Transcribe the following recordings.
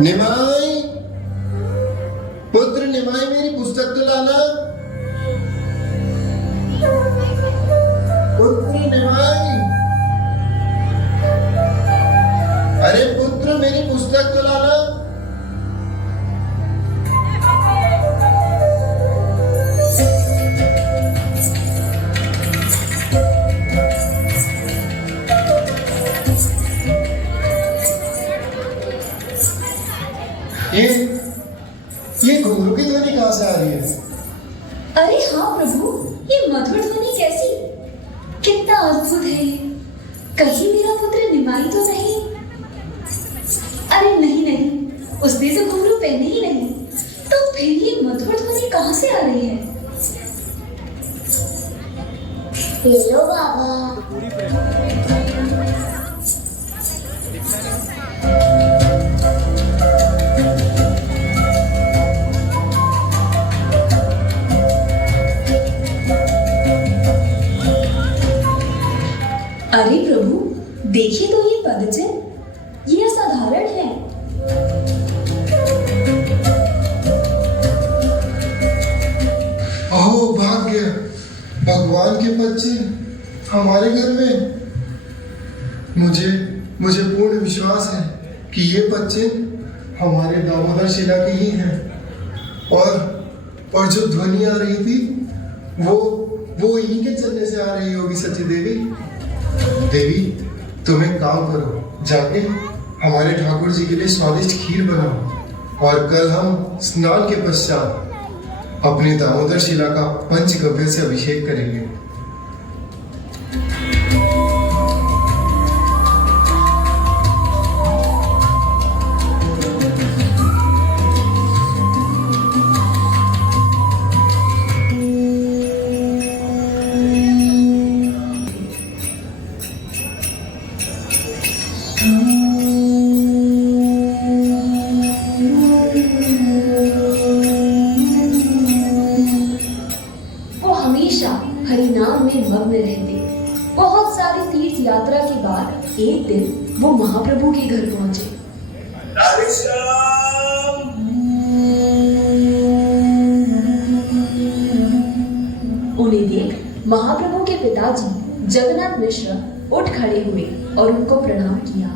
निमाई, पुत्र निमाई, मेरी पुस्तक तो लाना। पुत्र निमाई, अरे पुत्र मेरी पुस्तक तो लाना। ये घुंघरू की ध्वनि कहां से आ रही है? अरे हाँ प्रभु, ये मधुर ध्वनि कैसी, कितना अद्भुत है ये। कहीं मेरा पुत्र निमाई तो नहीं? अरे नहीं नहीं, उसने तो घुंघरू पहने ही नहीं, तो फिर ये मधुर ध्वनि कहां से आ रही है? ये लो बाबा। अरे प्रभु, देखिए तो ये पदचिन्ह, ये असाधारण है। अहो भाग्य, भगवान के पदचिन्ह हमारे घर में। मुझे पूर्ण विश्वास है कि ये पदचिन्ह हमारे दामोदर शिला के ही हैं। और जो ध्वनि आ रही थी वो इन्हीं के चलने से आ रही होगी। सच्ची देवी, तुम एक काम करो, जाके हमारे ठाकुर जी के लिए स्वादिष्ट खीर बनाओ और कल हम स्नान के पश्चात अपने दामोदर शिला का पंचगव्य से अभिषेक करेंगे। हरिनाम में मग्न रहते। बहुत सारी तीर्थ यात्रा के बाद एक दिन वो महाप्रभु के घर पहुंचे। उन्हें देख महाप्रभु के पिताजी जगन्नाथ मिश्र उठ खड़े हुए और उनको प्रणाम किया।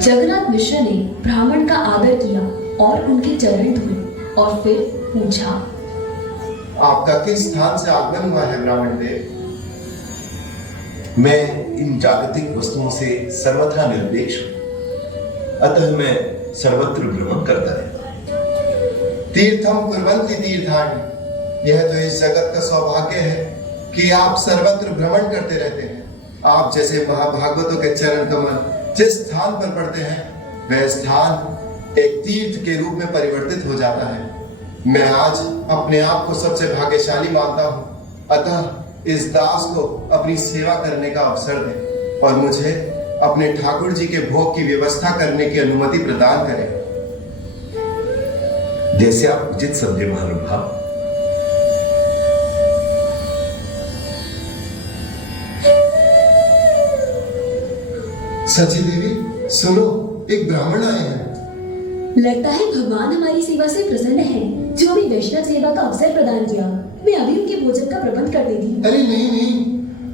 जगन्नाथ मिश्र ने ब्राह्मण का आदर किया और उनके चरण धोए और फिर पूछा, आपका किस स्थान से आगमन हुआ है ब्राह्मण देव? मैं इन जागतिक वस्तुओं से सर्वथा निरपेक्ष हूं, अतः मैं सर्वत्र भ्रमण करता रहता हूं। तीर्थम कुर्वन्ति तीर्थानि, यह तो इस जगत का सौभाग्य है कि आप सर्वत्र भ्रमण करते रहते हैं। आप जैसे महाभागवतों के चरण कमल जिस स्थान पर पड़ते हैं वह स्थान एक तीर्थ के रूप में परिवर्तित हो जाता है। मैं आज अपने आप को सबसे भाग्यशाली मानता हूँ, अतः इस दास को अपनी सेवा करने का अवसर दें और मुझे अपने ठाकुर जी के भोग की व्यवस्था करने की अनुमति प्रदान करें। जैसे आप उचित समझे महानुभाव। सची देवी, सुनो, एक ब्राह्मण आए हैं। लगता है भगवान हमारी सेवा से प्रसन्न है, जो हमें वैष्णव सेवा का अवसर प्रदान किया। मैं अभी उनके भोजन का प्रबंध कर देती। अरे नहीं,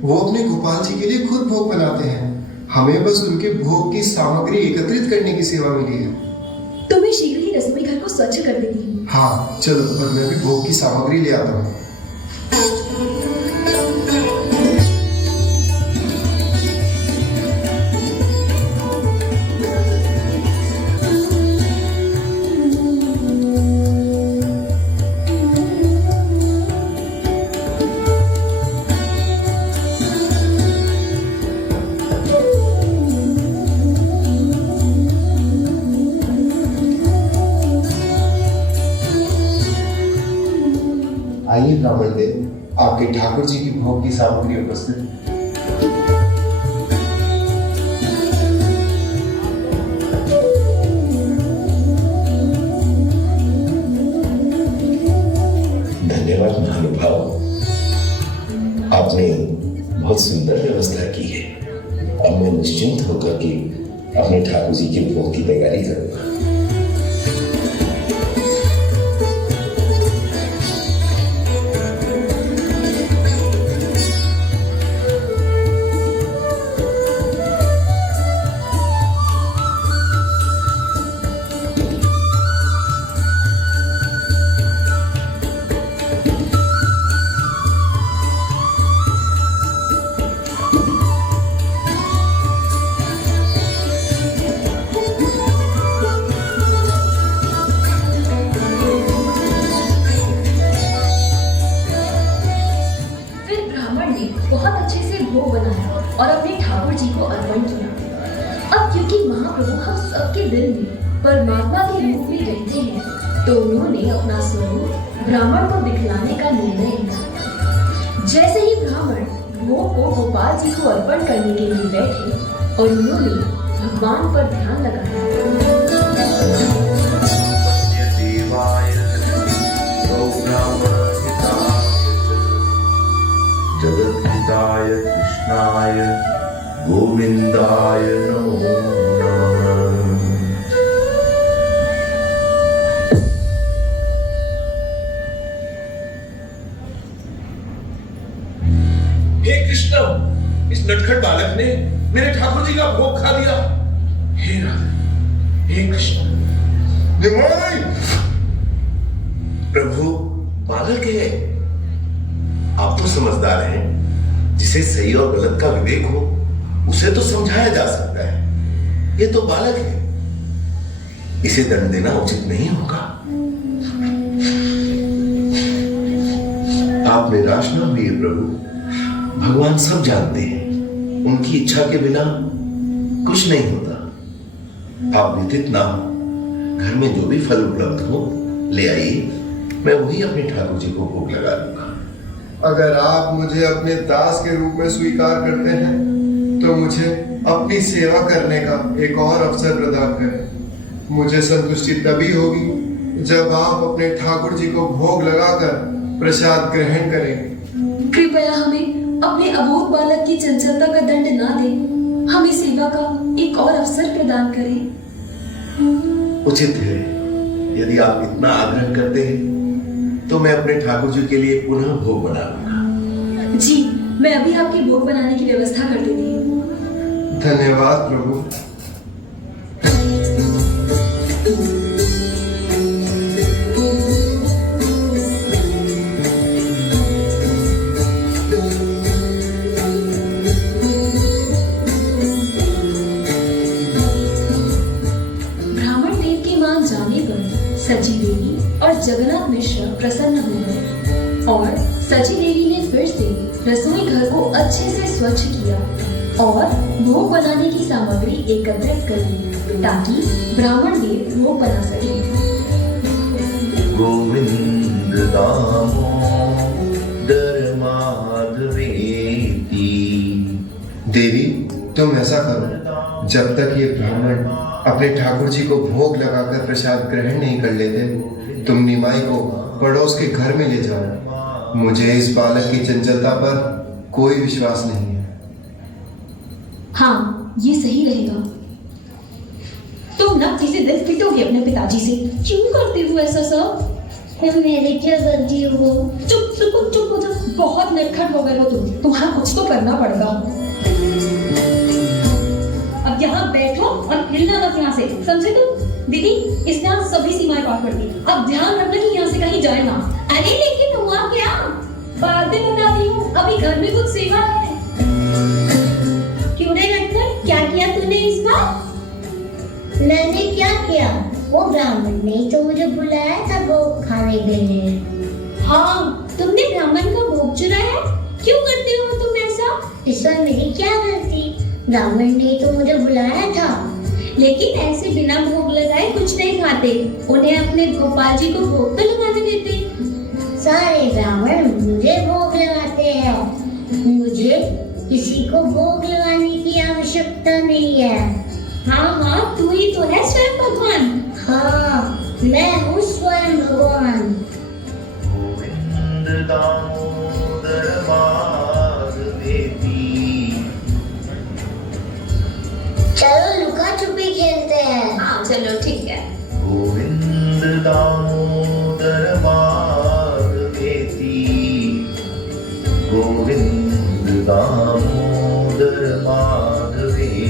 वो अपने गोपाल जी के लिए खुद भोग बनाते हैं। हमें बस उनके भोग की सामग्री एकत्रित करने की सेवा मिली है। तो मैं शीघ्र ही रसोई घर को स्वच्छ कर देती हूँ। हाँ चलो, और मैं भी भोग की सामग्री ले आता हूँ। नहीं ब्राह्मण देव, आपके ठाकुर जी की भोग की सामग्री उपस्थित है। धन्यवाद महानुभाव, आपने बहुत सुंदर व्यवस्था की है। अब मैं निश्चिंत होकर के अपने ठाकुर जी के भोग की तैयारी करूंगा। बहुत अच्छे से भोग बनाया और अपने ठाकुर जी को अर्पण किया। अब क्योंकि महाप्रभु हम सबके दिल में परमात्मा के रूप में रहते हैं, तो उन्होंने अपना स्वरूप ब्राह्मण को दिखलाने का निर्णय लिया। जैसे ही ब्राह्मण भोग को गोपाल जी को अर्पण करने के लिए बैठे और उन्होंने भगवान पर ध्यान लगाया। जगद्हिताय कृष्णाय गोविंदाय नमो नमः। हे कृष्ण, इस नटखट बालक ने मेरे ठाकुर जी का भोग खा लिया। हे राधा, हे कृष्ण। निमाई! प्रभु, बालक है, आप तो समझदार हैं। जिसे सही और गलत का विवेक हो उसे तो समझाया जा सकता है। ये तो बालक है, इसे दंड देना उचित नहीं होगा। आप निराश ना हुए प्रभु, भगवान सब जानते हैं। उनकी इच्छा के बिना कुछ नहीं होता। आप व्यथित ना हो, घर में जो भी फल उपलब्ध हो ले आइए, मैं वही अपने ठाकुर जी को भोग लगा दूंगा। अगर आप मुझे अपने दास के रूप में स्वीकार करते हैं तो मुझे अपनी सेवा करने का एक और अवसर प्रदान करें। मुझे संतुष्टि तभी होगी जब आप अपने ठाकुर जी को भोग लगाकर प्रसाद ग्रहण करेंगे। कृपया हमें अपने अबोध बालक की चंचलता का दंड ना दें, हमें सेवा का एक और अवसर प्रदान करें। उचित है। यदि आप इतना आग्रह करते हैं तो मैं अपने ठाकुर जी के लिए पुनः भोग बना लूंगा। जी, मैं अभी आपके भोग बनाने की व्यवस्था कर देती हूँ। धन्यवाद प्रभु। ब्राह्मण देव के मान जाने पर सची देवी और जगन्नाथ मिश्र प्रसन्न हो गए और सची देवी ने फिर से रसोई घर को अच्छे से स्वच्छ किया और भोग बनाने की सामग्री एकत्रित कर ली ताकि ब्राह्मण देव भोग बना सके। गोविंद दामोदर माधवेति। देवी, तुम ऐसा करो, जब तक ये ब्राह्मण अपने ठाकुर जी को भोग लगाकर प्रसाद ग्रहण नहीं कर लेते, तुम निमाई को पड़ोस के घर में ले जाओ। मुझे इस बालक की चंचलता पर कोई विश्वास नहीं है। हाँ, ये सही रहेगा। तुम ना किसी दिन पिटोगे अपने पिताजी से। क्यों करते हो ऐसा सब? मेरी क्या गलती हो? चुप हो जाओ। बहुत नटखट हो गए हो तुम। तुम्हारा कुछ तो करना पड़ेगा। अब यहाँ बैठो और हिलना मत यहाँ से, समझे तुम? दीदी, इसने आज सभी सीमाएं पार कर दी। अब ध्यान रखना कि यहाँ से कहीं जाए ना। अरे लेकिन हुआ क्या? बाद में बता रही हूँ, अभी घर में कुछ सेवा है। क्यों रे नटखट, क्या किया तूने इस बार? मैंने क्या किया? वो ब्राह्मण ने तो मुझे बुलाया था भोग खाने के लिए। हाँ, तुमने ब्राह्मण का भोग चुराया? क्यों करते हो तुम ऐसा? इसमें मेरी क्या गलती? ब्राह्मण ने तो मुझे बुलाया था। लेकिन ऐसे बिना भोग लगाए कुछ नहीं खाते। उन्हें अपने गोपाल जी को भोग तो लगाने देते। सारे ब्राह्मण मुझे भोग लगाते हैं। मुझे किसी को भोग लगाने की आवश्यकता नहीं है। हाँ हाँ, तू ही तो है स्वयं भगवान। हाँ, मैं हूँ स्वयं भगवान। गोविंद दामोदर माधवेति। चलो लुका छुपी खेलते हैं। हाँ चलो ठीक है। गोविंद दामोदर माधवेति। गोविंद दामोदर माधवेति।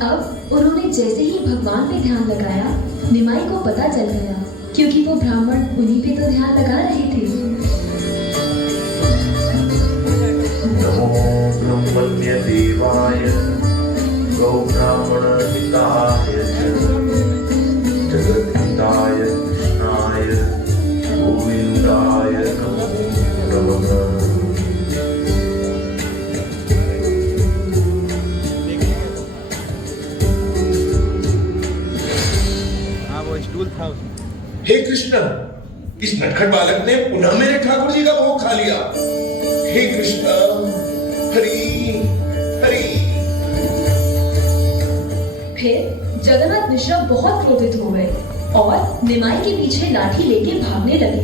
अब उन्होंने जैसे ही भगवान पे ध्यान लगाया, निमाई को पता चल गया, क्योंकि वो ब्राह्मण उन्हीं पे तो ध्यान लगा रहे थे। नमो ब्रह्मण्य देवाय गौ ब्राह्मण हिताय जगद्हिताय कृष्णाय गोविंदाय नमो नमः। हे कृष्ण, इस नटखट बालक ने पुनः मेरे ठाकुर जी का भोग खा लिया। हे कृष्ण, हरि हरि। फिर जगन्नाथ मिश्र बहुत क्रोधित हो गए और निमाई के पीछे लाठी लेके भागने लगे।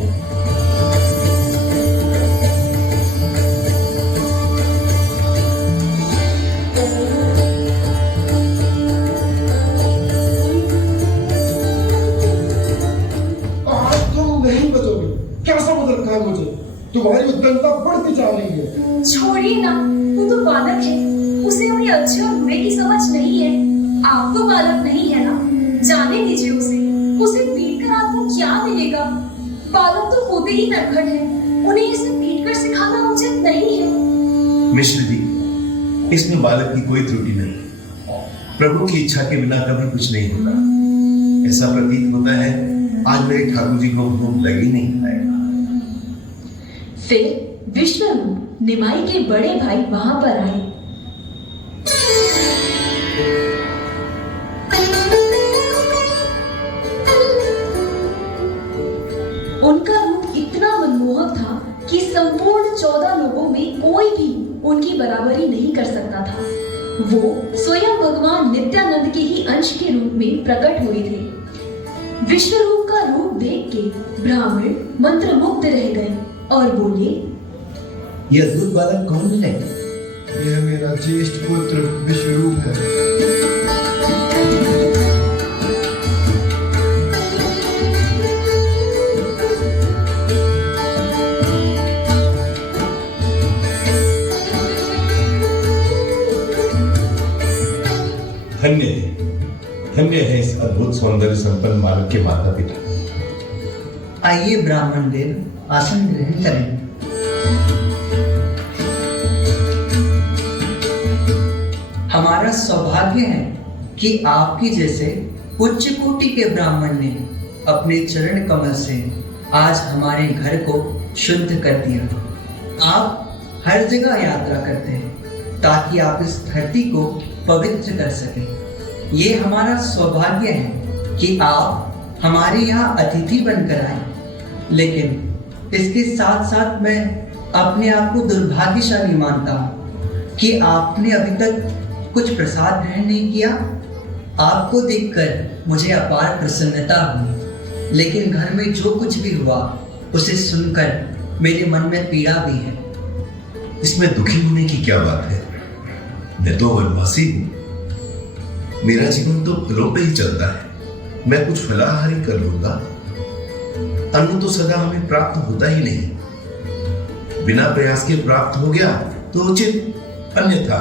आज तुम नहीं बचोगे। क्या समझ रखा है मुझे? तुम्हारी उद्दंडता बढ़ती जा रही है। छोड़िए ना, वो तो बालक है, उसे अपने अच्छे और बुरे की समझ नहीं है। आप तो बालक नहीं है ना, जाने दीजिए उसे। उसे पीट कर आपको क्या मिलेगा? बालक तो होते ही नटखट है, उन्हें इसे पीट कर सिखाना उचित नहीं है। मिश्र जी, इसमें बालक की कोई त्रुटि नहीं। प्रभु की इच्छा के बिना कभी कुछ नहीं होता। ऐसा प्रतीत होता है आज मेरे ठाकुर जी को भूख लग ही नहीं पाएगा। फिर विश्वरूप निमाई के बड़े भाई वहां पर आए। उनका रूप इतना मनमोहक था कि संपूर्ण 14 लोगों में कोई भी उनकी बराबरी नहीं कर सकता था। वो स्वयं भगवान नित्यानंद के ही अंश के रूप में प्रकट हुए थे। विश्वरूप का रूप देख के ब्राह्मण मंत्रमुग्ध रह गए और बोले, ये अद्भुत बालक कौन है? यह मेरा ज्येष्ठ पुत्र विश्वरूप है। धन्य है, धन्य है इस अद्भुत सौंदर्य संपन्न बालक के माता पिता। आइए ब्राह्मण देव, आसन ग्रहण करें। हमारा सौभाग्य है कि आपके जैसे उच्च कोटि के ब्राह्मण ने अपने चरण कमल से आज हमारे घर को शुद्ध कर दिया। आप हर जगह यात्रा करते हैं ताकि आप इस धरती को पवित्र कर सकें। ये हमारा सौभाग्य है कि आप हमारे यहाँ अतिथि बनकर आए। लेकिन इसके साथ साथ मैं अपने आप को दुर्भाग्यशाली मानता हूँ कि आपने अभी तक कुछ प्रसाद ग्रहण नहीं किया। आपको देखकर मुझे अपार प्रसन्नता हुई, लेकिन घर में जो कुछ भी हुआ उसे सुनकर मेरे मन में पीड़ा भी है। इसमें दुखी होने की क्या बात है? मैं तो वनवासी हूँ। मेरा जीवन तो फलों पे ही चलता है। मैं कुछ फलाहारी कर लूंगा। अन्न तो सदा हमें प्राप्त होता ही नहीं। बिना प्रयास के प्राप्त हो गया तो उचित, अन्यथा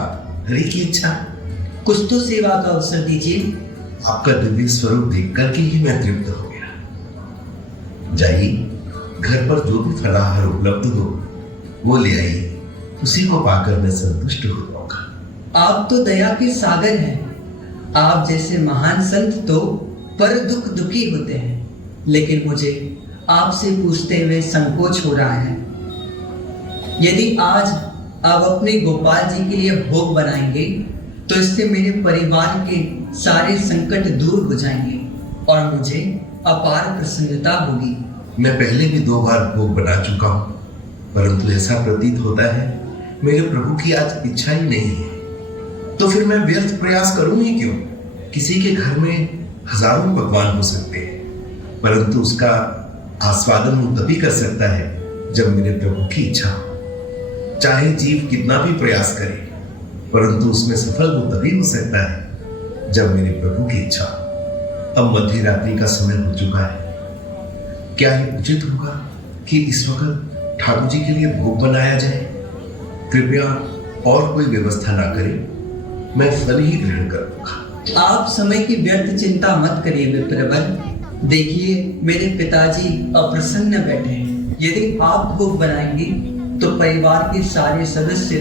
हरि की इच्छा। कुछ तो सेवा का अवसर दीजिए। आपका दिव्य स्वरूप देख करके ही मैं तृप्त हो गया। जाइए, घर पर जो भी फलाहार उपलब्ध हो वो ले आइए। उसी को पाकर मैं संतुष्ट हो जाऊंगा। आप तो दया के सागर हैं। आप जैसे महान संत तो पर दुख दुखी होते हैं, लेकिन मुझे आपसे पूछते हुए संकोच हो रहा है। यदि आज आप अपने गोपाल जी के लिए भोग बनाएंगे तो इससे मेरे परिवार के सारे संकट दूर हो जाएंगे और मुझे अपार प्रसन्नता होगी। मैं पहले भी 2 बार भोग बना चुका हूँ, परंतु ऐसा प्रतीत होता है मेरे प्रभु की आज इच्छा ही नहीं है। तो फिर मैं व्यर्थ प्रयास करूं ही क्यों? किसी के घर में हजारों पकवान हो सकते हैं, परंतु उसका आस्वादन वो तभी कर सकता है जब मेरे प्रभु की इच्छा हो। चाहे जीव कितना भी प्रयास करे, परंतु उसमें सफल वो तभी हो सकता है जब मेरे प्रभु की इच्छा हो। अब मध्य रात्रि का समय हो चुका है। क्या ये उचित होगा कि इस वक्त ठाकुर जी के लिए भोग बनाया जाए? कृपया और कोई व्यवस्था ना करें, मैं फल ही ग्रहण करूंगा। आप समय की व्यर्थ चिंता मत करिए विप्रवर। देखिए मेरे पिताजी अप्रसन्न बैठे हैं। यदि आप भोग बनाएंगे तो परिवार के सारे सदस्य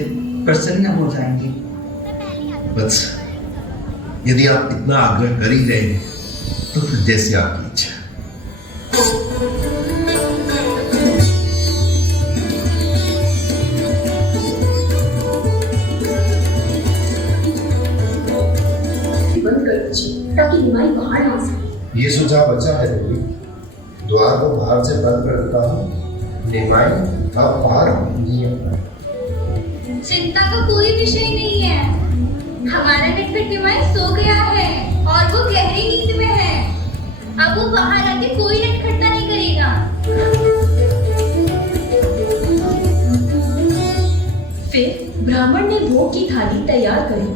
प्रसन्न हो जाएंगे। बस यदि आप इतना आग्रह कर ही रहे हैं तो फिर जैसे आपकी इच्छा। बंद कर दीजिए ताकि निमाई बाहर ना आ सके। ये सुझाव अच्छा है देवी। द्वार को बाहर से बंद कर देता हूँ। निमाई अब बाहर नहीं आ पाए। चिंता का कोई विषय नहीं है। हमारा नटखट निमाई सो गया है और वो गहरी नींद में है। अब वो बाहर आके कोई नटखटता नहीं करेगा। फिर ब्राह्मण ने भोग की थाली तैयार करी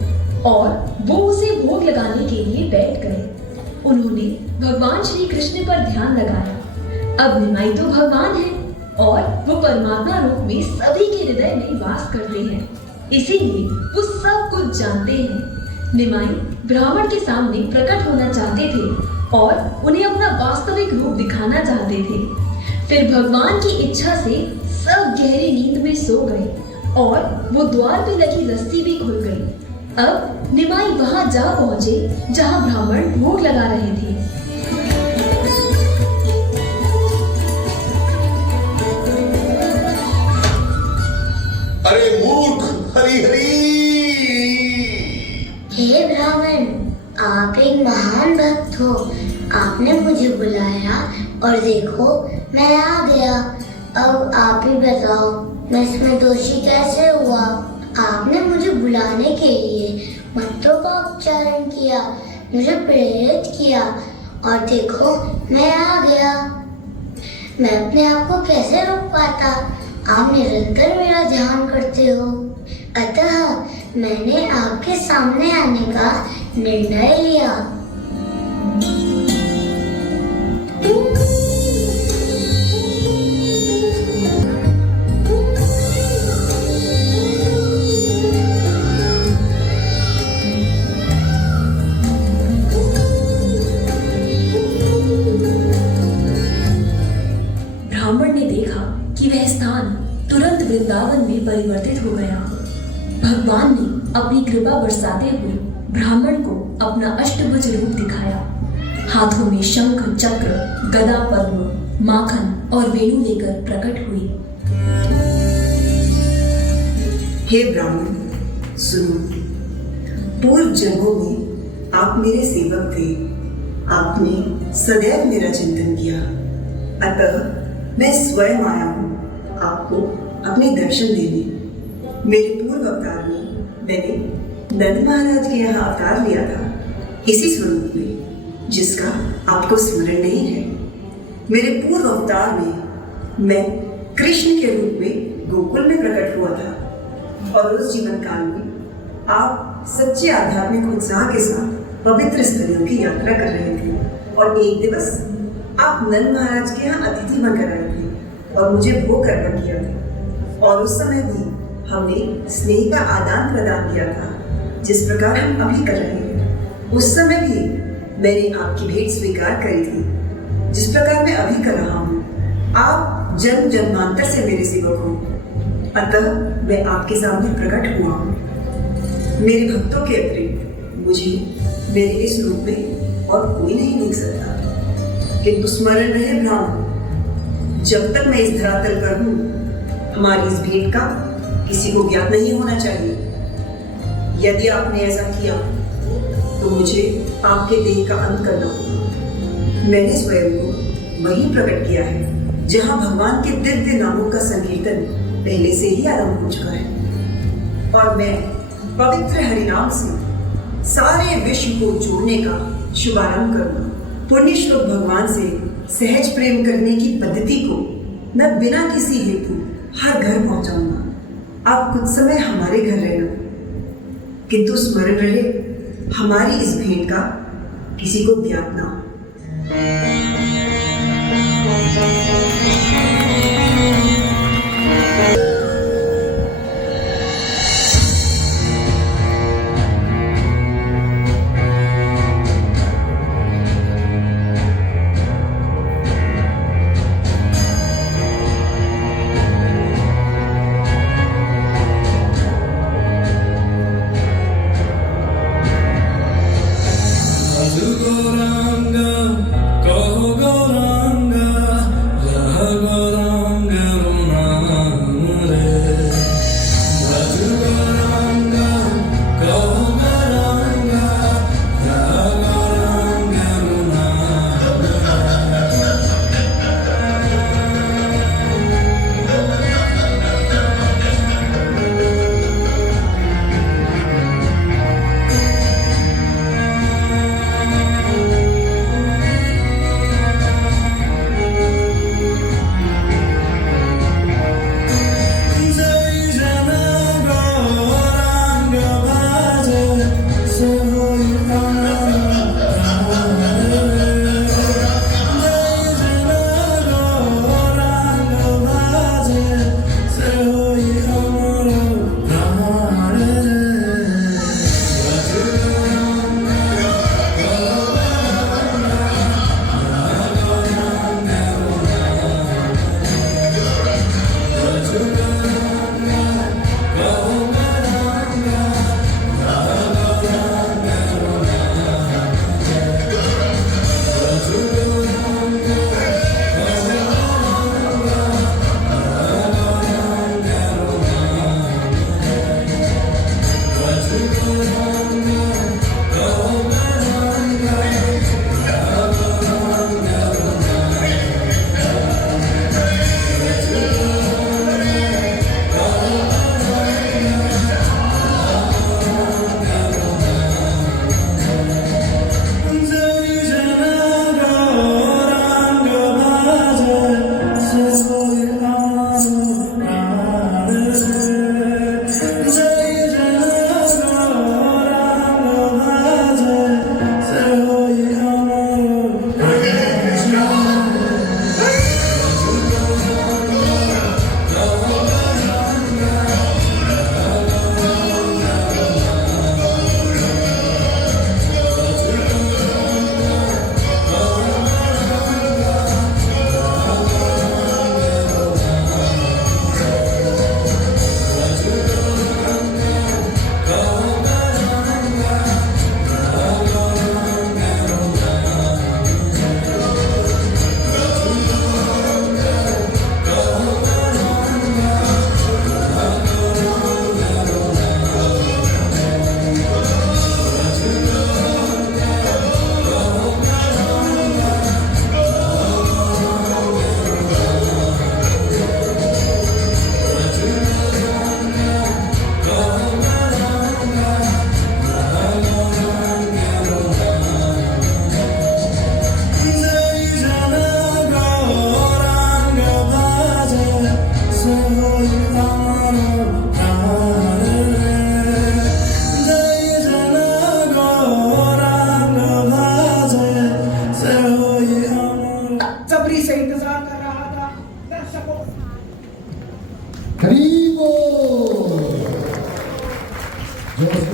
और वो उसे भोग लगाने के लिए बैठ गए। उन्होंने भगवान श्री कृष्ण पर ध्यान लगाया। अब निमाई तो भगवान है और वो परमात्मा रूप में सभी के हृदय में वास करते हैं, इसीलिए वो सब कुछ जानते हैं। निमाई ब्राह्मण के सामने प्रकट होना चाहते थे और उन्हें अपना वास्तविक रूप दिखाना चाहते थे। फिर भगवान की इच्छा से सब गहरी नींद में सो गए और वो द्वार पे लगी रस्सी भी खुल गई। अब निमाई वहां जा पहुंचे जहां ब्राह्मण भोग लगा रहे थे। अरे मूर्ख, हरी हरी। हे ब्राह्मण, आप एक महान भक्त हो। आपने मुझे बुलाया और देखो मैं आ गया। अब आप ही बताओ मैं इसमें दोषी कैसे हुआ? आपने मुझे बुलाने के लिए मंत्रों का उच्चारण किया, मुझे प्रेरित किया और देखो मैं आ गया। मैं अपने आप को कैसे रोक पाता? आप निरंतर मेरा ध्यान करते हो, अतः मैंने आपके सामने आने का निर्णय लिया। ब्राह्मण ने देखा कि वह स्थान तुरंत वृंदावन में परिवर्तित हो गया। भगवान ने अपनी कृपा बरसाते हुए ब्राह्मण को अपना अष्टभुज रूप दिखाया। हाथों में शंख, चक्र, गदा, पद्म, माखन और वेणु लेकर प्रकट हुई। हे ब्राह्मण, सुनो। पूर्व जन्मों में आप मेरे सेवक थे। आपने सदैव मेरा चिंतन किया, अतः मैं स्वयं आया हूँ आपको अपने दर्शन देने। मेरे पूर्व अवतार में मैंने नंद महाराज के यहाँ अवतार लिया था, इसी स्वरूप में जिसका आपको स्मरण नहीं है। मेरे पूर्व अवतार में मैं कृष्ण के रूप में गोकुल में प्रकट हुआ था और उस जीवन काल में आप सच्चे आध्यात्मिक उत्साह के साथ पवित्र स्थलों की यात्रा कर रहे थे और एक दिवस आप नंद महाराज के यहाँ अतिथि बनकर आए थे और मुझे भोग अर्पण किया था। और उस समय भी हमने स्नेह का आदान प्रदान किया था, जिस प्रकार हम अभी कर रहे हैं। उस समय भी मैंने आपकी भेंट स्वीकार करी थी, जिस प्रकार मैं अभी कर रहा हूँ। आप जन्म जन्मांतर से मेरे सेवक हो, अतः मैं आपके सामने प्रकट हुआ हूँ। मेरे भक्तों के अतिरिक्त मुझे मेरे इस रूप में और कोई नहीं देख सकता। किंतु स्मरण रहे ब्राह्मण, जब तक मैं इस धरातल पर हूँ, हमारी इस भेंट का किसी को ज्ञात नहीं होना चाहिए। यदि आपने ऐसा किया तो मुझे आपके देह का अंत करना होगा। मैंने स्वयं को वही प्रकट किया है जहां भगवान के दिव्य नामों का संकीर्तन पहले से ही आरंभ हो चुका है, और मैं पवित्र हरिनाम से सारे विश्व को जोड़ने का शुभारंभ करूंगा। पुण्य श्लोक भगवान से सहज प्रेम करने की पद्धति को मैं बिना किसी हेतु हर घर पहुंचाऊंगा। आप कुछ समय हमारे घर रहना, किंतु स्मरण रहे हमारी इस भेंट का किसी को ज्ञात ना हो।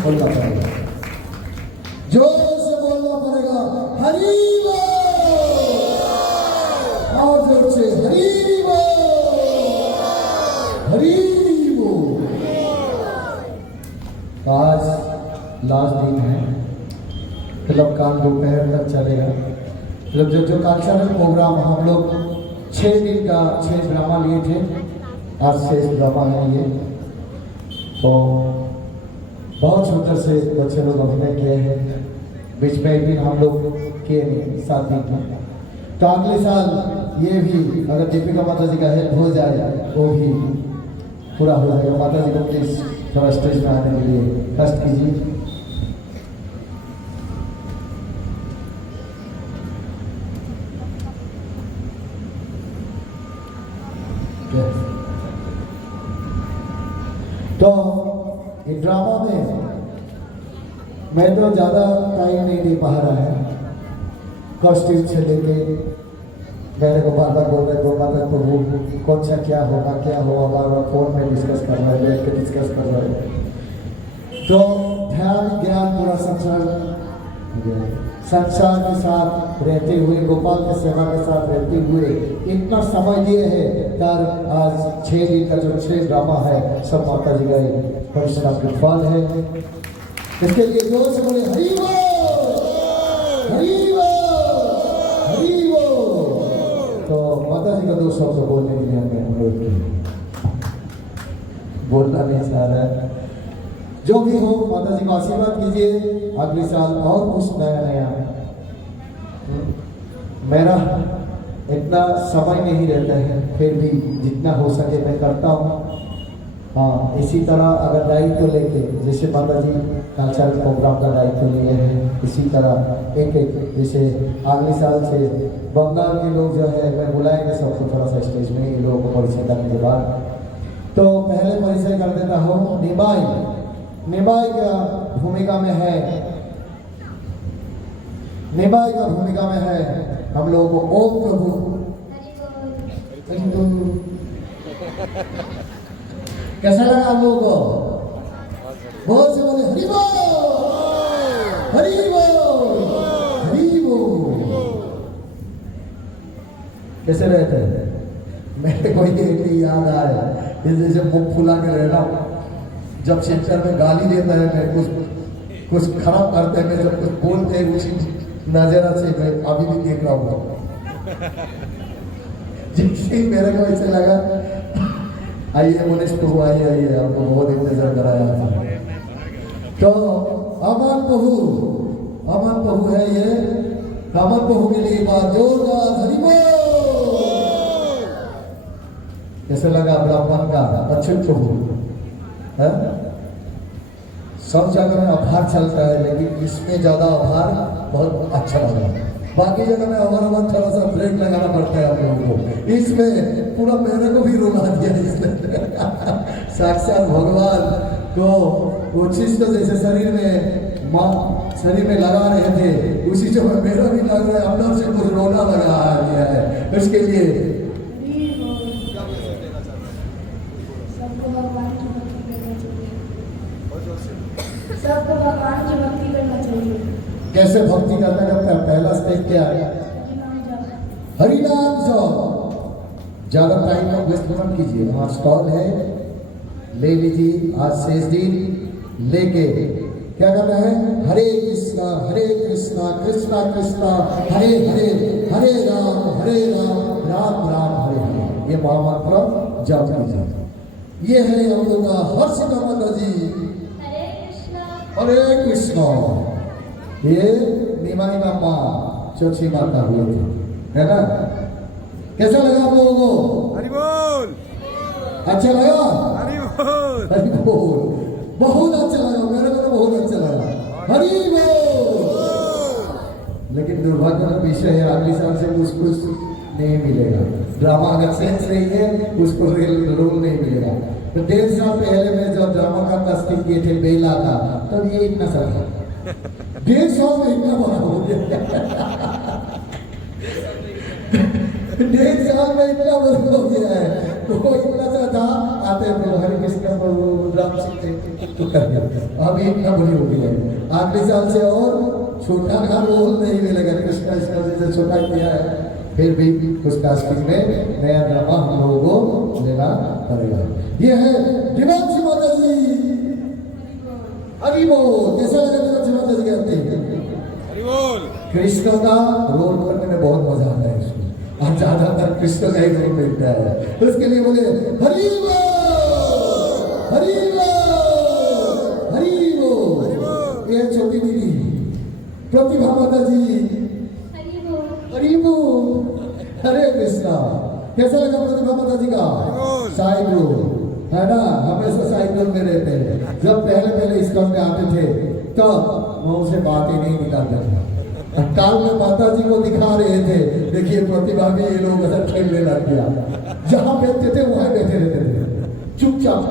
बोलना पड़ेगा, जोर से बोलना पड़ेगा, हरि बोल, और जोर से हरि बोल, हरि बोल। आज लास्ट दिन है, क्लब का दोपहर तक चलेगा। मतलब जो कल्चरल प्रोग्राम हम लोग 6 दिन का 6 ड्रामा लिए थे, आज से ड्रामा है ये, तो बहुत सुंदर से बच्चे लोग अभिनय किए हैं। बीच में एक दिन हम लोग किए नहीं, 7 दिन में। तो अगले साल ये भी अगर दीपिका माता जी का हेल्प हो जाए वो भी पूरा हो जाएगा। माता जी को प्लीज थोड़ा स्टेज में आने के लिए कष्ट कीजिए। तो ये ड्रामा में मैं तो ज़्यादा टाइम नहीं दे पा रहा है। कॉस्ट्यूम से लेके मेरे को बार बार बोल रहे, माता को वो कौन सा क्या होगा बार बार फोन में डिस्कस कर रहे हैं, बैठ के डिस्कस कर रहे हैं। तो ध्यान ज्ञान पूरा संसार के साथ रहते हुए, गोपाल के सेवा के साथ रहते हुए इतना समय दिए है। तर आज 6 दिन का जो 6 ड्रामा है सब माता जी का परिश्रम के फल है। इसके लिए जोर से बोले हरि बोल, हरि बोल, हरि बोल। तो माता जी का 2 शब्द बोलने के लिए हमें अनुरोध किया, बोलना नहीं चाह रहा है। जो भी हो माता जी को आशीर्वाद कीजिए। अगले साल और कुछ नया नया। मेरा इतना समय नहीं रहता है, फिर भी जितना हो सके मैं करता हूँ। हाँ, इसी तरह अगर दायित्व लेके, जैसे माता जी कल्चरल प्रोग्राम का दायित्व लिए हैं, इसी तरह एक जैसे अगले साल से बंगाल के लोग जो है मैं बुलाएंगे सबको थोड़ा सा स्टेज में, इन लोगों को परिचय करने के बाद। तो पहले परिचय कर देता हूँ। निभाई का भूमिका में है, निभाई का भूमिका में है हम लोगों को ओम प्रभु। कैसा लगा आप लोगों को? बहुत से बोले हरि बोल, हरि बोल, हरि बोल। कैसे रहते हैं? मेरे को ये याद आया, जैसे मुख फुला के रहना। जब सेंटर में गाली देता है, मैं कुछ खराब करते हैं, मैं जब कुछ बोलते हैं उसी नजर से मैं अभी भी देख रहा हूँ। जैसे ही मेरे को ऐसे लगा, आइए मनीष प्रभु, आइए आपको बहुत इंतजार कराया था। तो अमन प्रभु है ये। अमन प्रभु के लिए बात जोरदार हरि बोल। कैसे लगा ब्राह्मण का अच्युत प्रभु? सब जगह में आभार चलता है, लेकिन इसमें ज्यादा आभार बहुत अच्छा लगा। बाकी जगह में हमारा थोड़ा सा ब्रेक लगाना पड़ता है आप लोगों को। इसमें पूरा मेरे को भी रुला दिया इसने। साक्षात भगवान को उच्छिष्ट जैसे शरीर में लगा रहे थे, उसी जगह मेरा भी लग रहा है, अंदर से कुछ रोना लगा गया है। इसके लिए सबको भगवान की भक्ति करना चाहिए। कैसे भक्ति करने का पहला स्टेप क्या है? हरि नाम जाप। ज्यादा टाइम का वेस्ट मत कीजिए। वहाँ स्टॉल है, ले लीजिए। आज शेष दिन लेके क्या करना है? हरे कृष्णा कृष्णा कृष्णा हरे हरे, हरे राम राम राम हरे हरे। ये महामंत्र जाप कीजिए। ये है हम लोग का हर्षिता माता जी। हरे कृष्णा। ये निमाई मामा चौथी माता हुए थे, है ना? कैसा लगा आप लोगों को? हरि बोल। अच्छा लगा? हरि बोल, हरि बोल। बहुत अच्छा लगा, मेरे को तो बहुत अच्छा लगा। हरि बोल। लेकिन दुर्भाग्य का विषय है, अगले साल से कुछ नहीं मिलेगा। ड्रामा अगर सेंस नहीं है, उसको रोल नहीं मिलेगा। तो 1.5 साल पहले मैं जब ड्रामा का कास्टिंग किए थे बेला का, तब ये इतना सा था। 1.5 साल में इतना बड़ा हो गया। 1.5 साल में इतना बड़ा हो गया है। तो इतना सा था, आते हैं हरे कृष्ण राम सिंह तो कर गया। अभी इतना बड़ी हो गया है। अगले साल से और छोटा का रोल नहीं मिलेगा। कृष्णा जैसे छोटा किया है, फिर भी कुछ कास्टिंग में नया ड्रामा हम लोगों को लेना पड़ेगा। ये है दिवांशी माता जी। हरि बोल। कैसा लगा दिवांशी माता जी कहते हैं? हरि बोल। कृष्ण का रोल करने में बहुत मजा आता है इसमें। और ज्यादातर कृष्ण का ही रोल मिलता है। उसके लिए बोले हरि बोल, हरि बोल, हरि बोल। ये छोटी दीदी प्रतिभा माता जी, हरि बोल, हरे कृष्णा। कैसा लगा प्रतिभा माता जी का साई ग्रुप, है ना? हमेशा साई ग्रुप में रहते हैं। जब पहले इस्कॉन में आते थे तब मुंह से बातें नहीं निकालता था। काल में माता जी को दिखा रहे थे, देखिए प्रतिभा भी ये लोग ऐसा खेलने लग गया। जहां बैठते थे वहां बैठे रहते थे, चुपचाप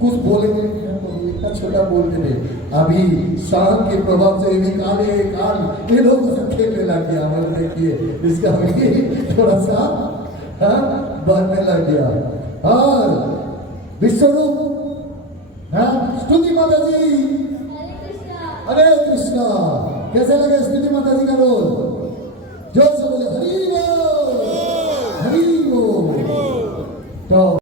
कुछ बोलेंगे तो इतना छोटा बोलते थे। अभी शाम के प्रभाव से भी काले काल ये लोग ऐसा खेलने लग गया। मतलब देखिए इसका भी थोड़ा सा बढ़ने लग गया। और विश्वरूप स्तुति माता जी, हरे कृष्णा। कैसे लगे स्तुति माता जी का रोल?